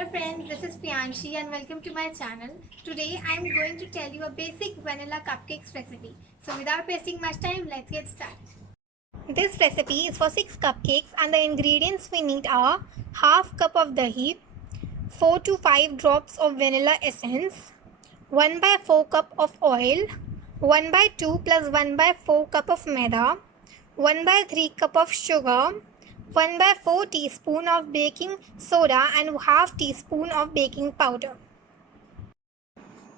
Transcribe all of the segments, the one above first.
Hello friends, this is Priyanshi and welcome to my channel. Today I am going to tell you a basic vanilla cupcakes recipe. So without wasting much time, let's get started. This recipe is for 6 cupcakes and the ingredients we need are half cup of dahi, 4 to 5 drops of vanilla essence, 1 by 4 cup of oil, 1 by 2 plus 1 by 4 cup of maida, 1 by 3 cup of sugar, 1 by 4 teaspoon of baking soda and half teaspoon of baking powder.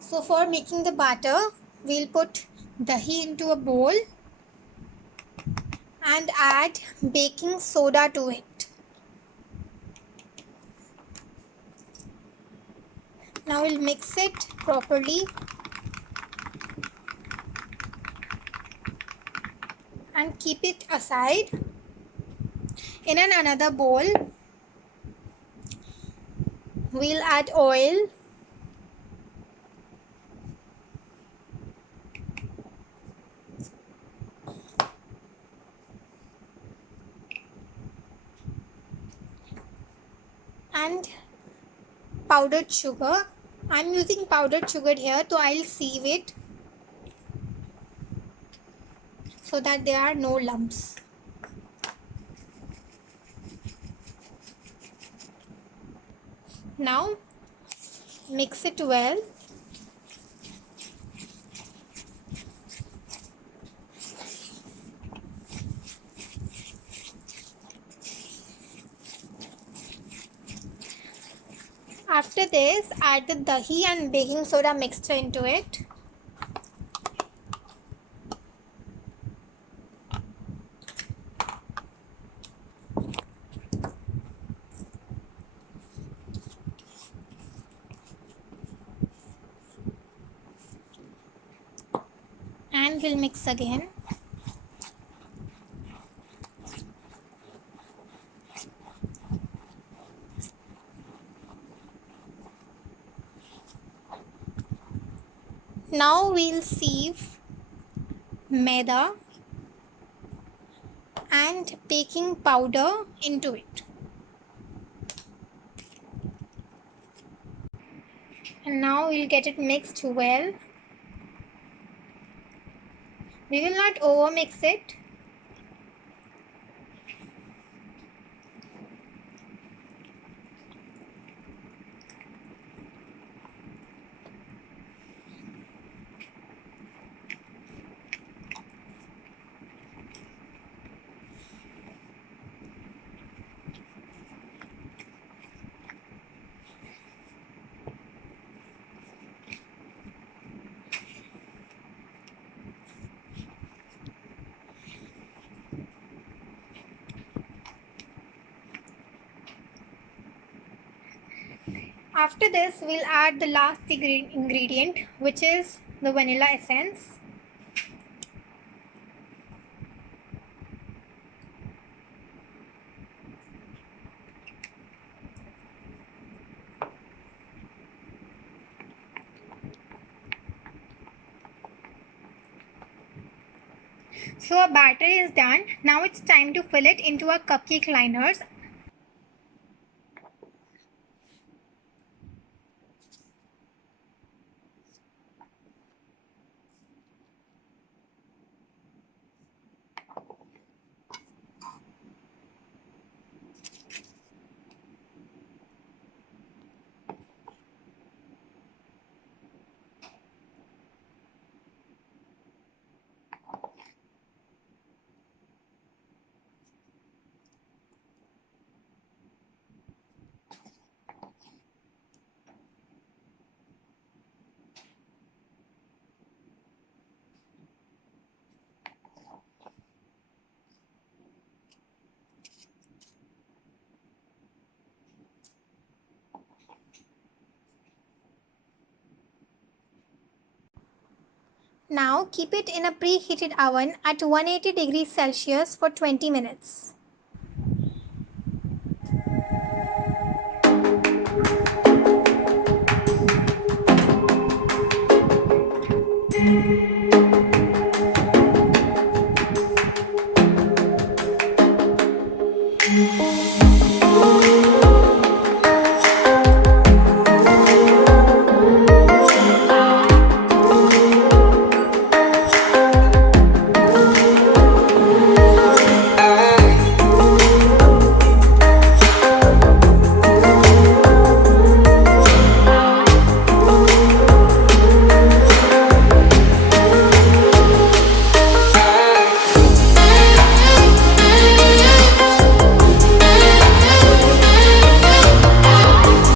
So for making the batter, we'll put dahi into a bowl and add baking soda to it. Now we'll mix it properly and keep it aside. In another bowl, we'll add oil, and powdered sugar. I'm using powdered sugar here, so I'll sieve it so that there are no lumps. Now mix it well. After this, add the dahi and baking soda mixture into it. And we'll mix again. Now we'll sieve maida and baking powder into it. And now we'll get it mixed well. We will not over mix it. After this, we'll add the last ingredient, which is the vanilla essence. So our batter is done. Now it's time to fill it into our cupcake liners. Now keep it in a preheated oven at 180 degrees Celsius for 20 minutes.